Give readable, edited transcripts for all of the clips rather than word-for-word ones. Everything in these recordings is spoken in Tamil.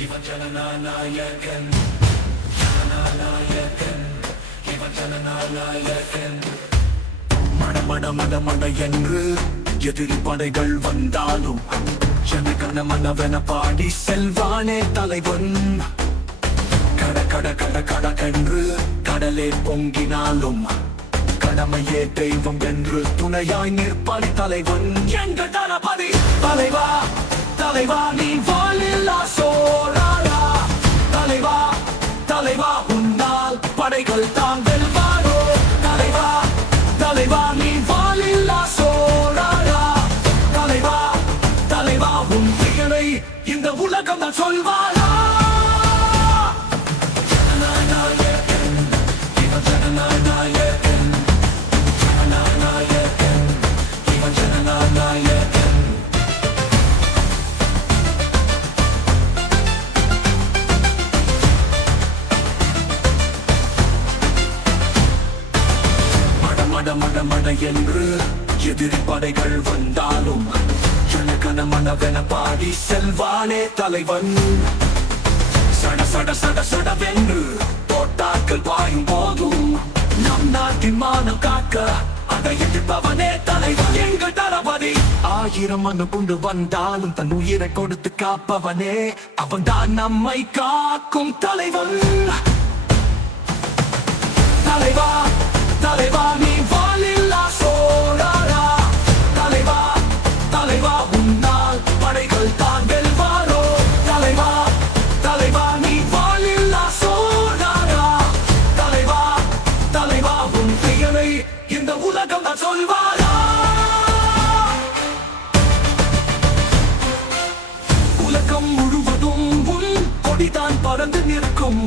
இவன் ஜனநாயகன், ஜனநாயகன், இவன் ஜனநாயகன். மட என்று எதிரி படைகள் வந்தாலும் ஜனகண மனவென பாடி செல்வானே தலைவன். கட கட கட கடக்கென்று கடலே பொங்கினாலும் கடமையே தெய்வம் என்று துணையாய் நிற்பான் தலைவன். எங்கள் தளபதி தலைவா, தலைவா நீ வாழில்லா சோழரா. தலைவா, தலைவா உன்னால் படைகள் தான் வெல்வாரோ. தலைவா, தலைவா நீ வாழில்லா சோழரா. தலைவா, தலைவா உன் பெயரை இந்த உலகம் தான் சொல்வாரா. ஜனநாயகன், இவன் ஜனநாயகன், ஜனநாயகன், இவன் ஜனநாயகன். மட என்று எதிரி படைகள் வந்தாலும் ஜனகண மனவென பாடி செல்வானே தலைவன். சட சட சட சடவென்று தோட்டாக்கள் பாயும் போதும் நம் நாட்டின் மானம் காக்க அதை எதிர்ப்பவனே தலைவன். எங்கள் தளபதி 1000 மண்ணு கொண்டு வந்தாலும் தன் உயிரை கொடுத்து காப்பவனே அவன் தான் நம்மை காக்கும் தலைவன். தலைவா, தலைவா நீ வாழில்லா சோழரா. தலைவா, தலைவா உன்னால் படைகள் தான் வெல்வாரோ. தலைவா, தலைவா நீ வாழில்லா சோழரா. தலைவா, தலைவா உன் பெயரை இந்த உலகம் தான் சொல்வாரா. உலகம் முழுவதும் உன் கொடிதான் பறந்து நிற்கும்.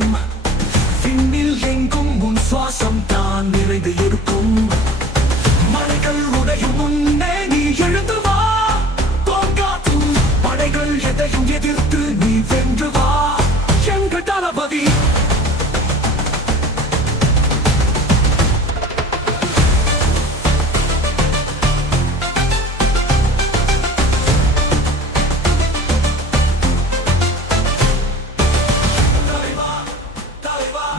விண்ணில் எங்கும் உன் சுவாசம் தான் நிறைந்து இருக்கும். மலைகள் உடையும் முன்னே நீ எழுந்து வா. தோங்காற்றும் படைகள் எதையும் எதிர்த்து நீ வென்று வா. எங்கள் தளபதி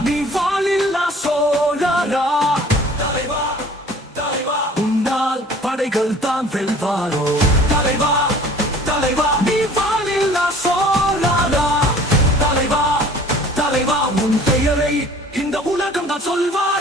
நீ வாழில்லா சோழரா. தலைவா, தலைவா உன்னால் படைகள் தான் வெல்வாரோ. தலைவா, தலைவா நீ வாழில்லா சோழரா. தலைவா, தலைவா உன் பெயரை இந்த உலகம் தான் சொல்வார்.